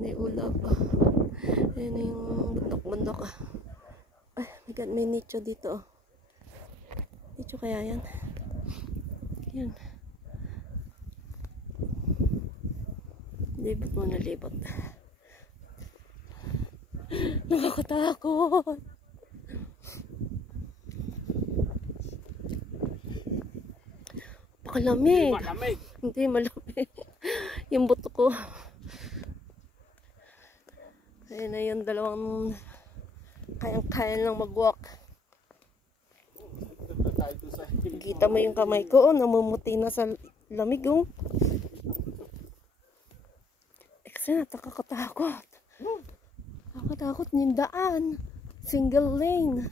Ayan ay ulap. Ayan na yung bundok-bundok. Ay, my God, may nicho dito. Nicho kaya yan? Yan. Libot mo na libot. Nakakatakot. Pakalamig. Hindi malamig. Yung buto ko. Ayan na yung dalawang kayang-kaya lang mag-walk. Kita mo yung kamay ko, namumuti na sa lamig, oh. Kasi nakakatakot. Nakakatakot yung daan. Single lane.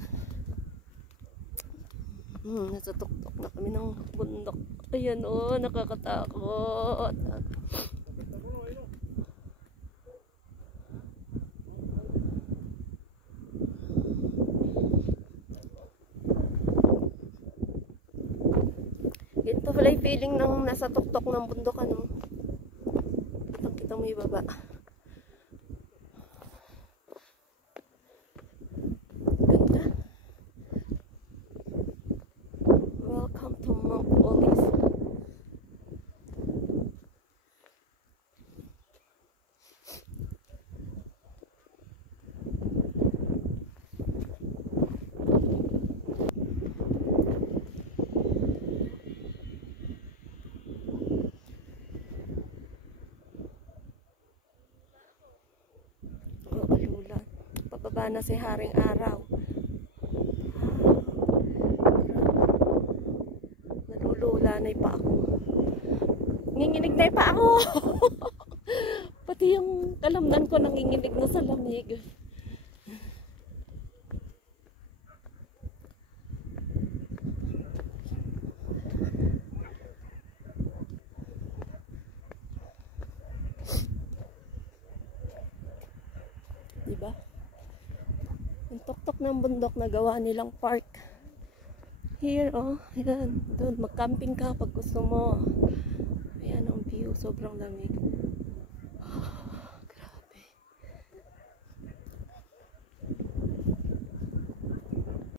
Nasa tuktok na kami ng bundok. Ayan, oh, nakakatakot. Ganito pala yung feeling ng nasa tuktok ng bundok, ano. Kita mo yung baba. Ganda. Welcome to Mount Olive. Pababa na si Haring Araw. Nalululanay pa ako. Nanginginig na pa ako. Pati yung kalamnan ko nanginginig na sa lamig. Diba? Yung tuktok ng bundok na gawa nilang park. Here, oh, ayan. Doon, mag-camping ka pag gusto mo. Ayan ang view, sobrang lamig.